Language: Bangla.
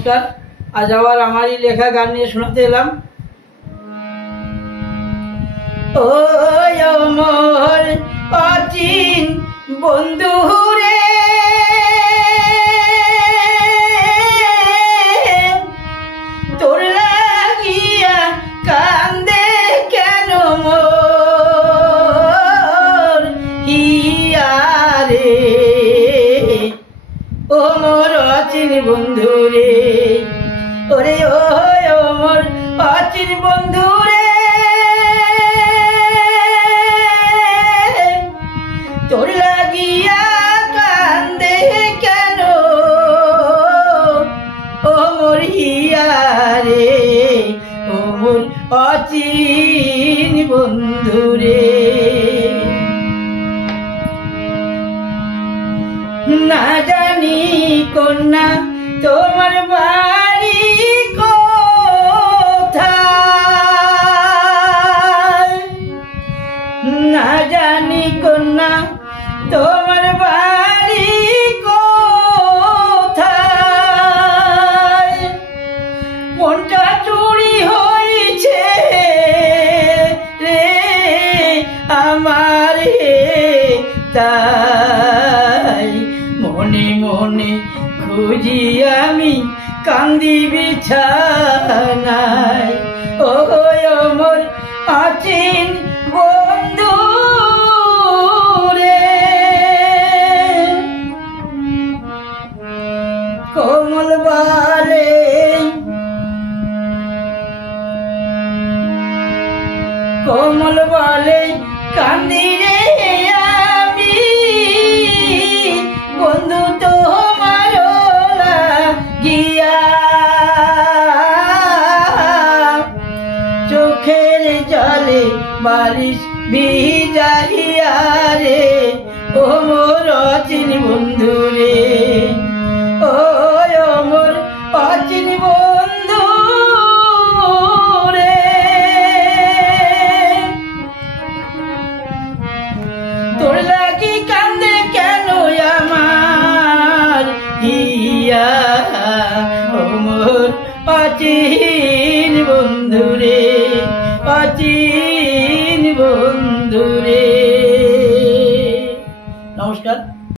নমস্কার। আজ আবার আমারই লেখা গান নিয়ে শোনাতে এলাম। ও আমার অচিন বন্ধু রে, তোর লাগিয়া কান্দে কেন মোর হিয়া রে। ও মোর অচিন বন্ধু রে, ওরে ও মোর অচিন বন্ধু রে, তোর লাগিয়া কান্দে কেন ও মোর হিয়া রে। ও মোর অচিন বন্ধু রে, না জানি কন্যা তোমার বাড়ি কোথায়, না জানি কন্যা তোমার বাড়ি কোথায়। মনটা চুরি হয়েছে রে আমার হে, তাই মনে মনে খুঁজি আমি কান্দি বিছানায়। ও আমার অচিন বন্ধু রে, কোমল বালে কোমল বালে কান্দি রে আমি, বন্ধু তোমার লাগিয়া। চোখের জলে বারিশ ভিজাইয়া রে ও মোর অচিন বন্ধু রে। ও মোর অচিন বন্ধু রে, তোর লাগি কান্দে কেন আমার হিয়া। ও মোর অচিন বন্ধু রে, অচিন বন্ধু রে। নমস্কার।